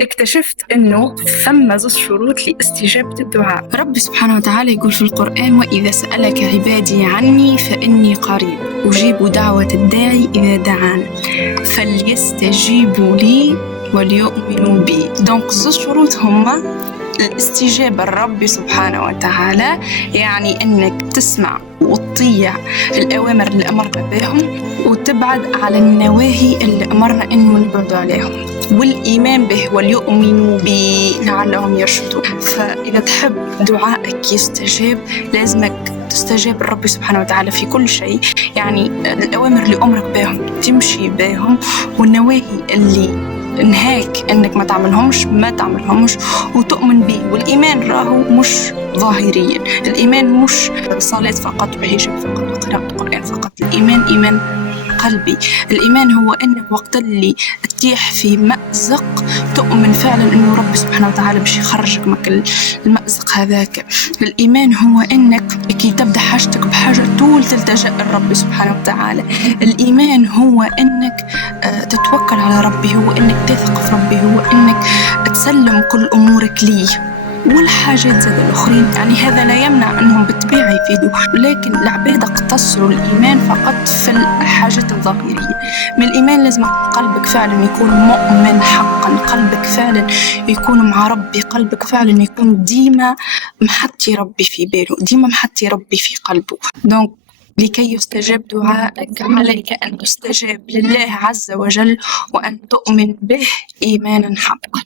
اكتشفت إنه ثم زوج شروط لاستجابة الدعاء. رب سبحانه وتعالى يقول في القرآن: وإذا سألك عبادي عني فإني قريب أجيب دعوة الداعي إذا دعان فليستجيبوا لي وليؤمنوا بي. دونك زوج شروط هما الاستجابة الرب سبحانه وتعالى، يعني إنك تسمع وتطيع الأوامر اللي أمرنا بهم وتبعد على النواهي اللي أمرنا إنه نبعد عليهم، والإيمان به وليؤمنوا به لعلهم يرشدون. فإذا تحب دعائك يستجاب لازمك تستجاب الرب سبحانه وتعالى في كل شيء، يعني الأوامر اللي أمرك بهم تمشي بهم، والنواهي اللي نهاك انك ما تعملهمش وتؤمن به. والايمان راهو مش ظاهريا، الايمان مش صلاة فقط وحجاب فقط وقراءة القرآن فقط، الايمان ايمان قلبي. الايمان هو انك وقت اللي تطيح في مأزق تؤمن فعلا انه رب سبحانه وتعالى باش يخرجك من المأزق هذاك. الايمان هو انك كي تبدا حاجتك بحاجه طول تلتجأ للرب سبحانه وتعالى. الايمان هو انك تتوكل على ربي، هو انك تثق في ربي، هو انك تسلم كل امورك ليه. والحاجات زاد الأخرين، يعني هذا لا يمنع أنهم بالطبيعة يفيدوا، ولكن العباد اقتصروا الإيمان فقط في الحاجات الظاهرية. من الإيمان لازم قلبك فعلا يكون مؤمن حقا، قلبك فعلا يكون مع ربي، قلبك فعلا يكون ديما محطي ربي في باله، ديما محطي ربي في قلبه. دونك لكي يستجاب دعائك عليك أن تستجاب لله عز وجل وأن تؤمن به إيمانا حقا.